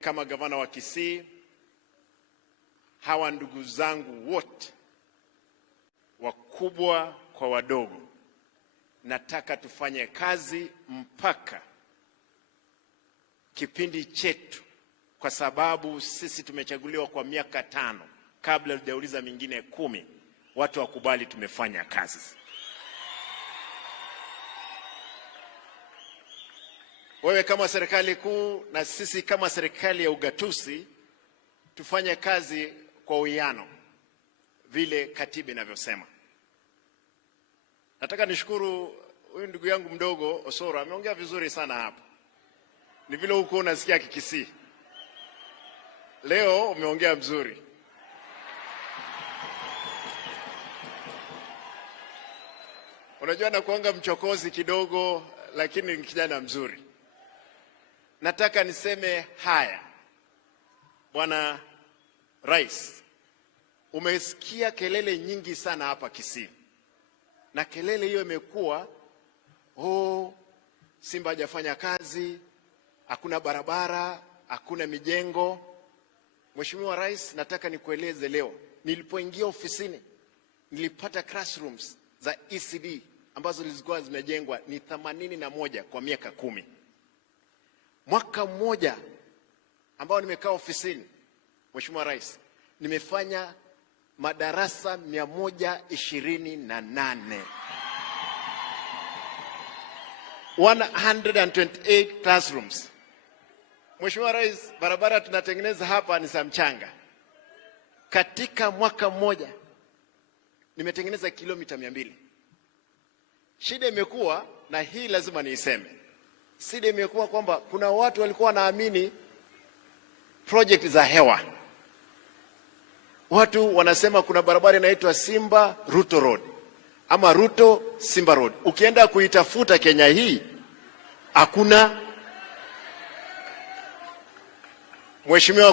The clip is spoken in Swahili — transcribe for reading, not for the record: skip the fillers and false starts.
Kama gavana wa Kisii, hawa ndugu zangu wote, wakubwa kwa wadogo, nataka tufanye kazi mpaka kipindi chetu, kwa sababu sisi tumechaguliwa kwa miaka 5 kabla hujauliza mingine 10. Watu wakubali tumefanya kazi. Wewe kama serikali kuu na sisi kama serikali ya ugatuzi tufanye kazi kwa uwiano vile katiba inavyosema. Nataka nishukuru huyu ndugu yangu mdogo Osoro, ameongea vizuri sana hapa. Ni vile huko unasikia Kikisii. Leo umeongea mzuri. Unajua na kuanga mchokozi kidogo, lakini ni kijana mzuri. Nataka niseme haya. Bwana Rais, umesikia kelele nyingi sana hapa Kisii. Na kelele hiyo imekuwa, Simba hajafanya kazi, hakuna barabara, hakuna mijengo. Mheshimiwa Rais, nataka nikueleze leo, nilipoingia ofisini nilipata classrooms za ECD ambazo zilikuwa zimejengwa ni 81 kwa miaka 10. Mwaka mmoja ambao nimekaa ofisini, Mheshimiwa Rais, nimefanya madarasa 128. 128 classrooms. Mheshimiwa Rais, barabara tunatengeneza hapa ni za mchanga. Katika mwaka mmoja nimetengeneza kilomita 200. Shida imekuwa, na hii lazima niiseme, shida imekuwa kwamba kuna watu walikuwa wanaamini project za hewa. Watu wanasema kuna barabara inaitwa Simba Ruto Road ama Ruto Simba Road. Ukienda kuitafuta Kenya hii hakuna. Mheshimiwa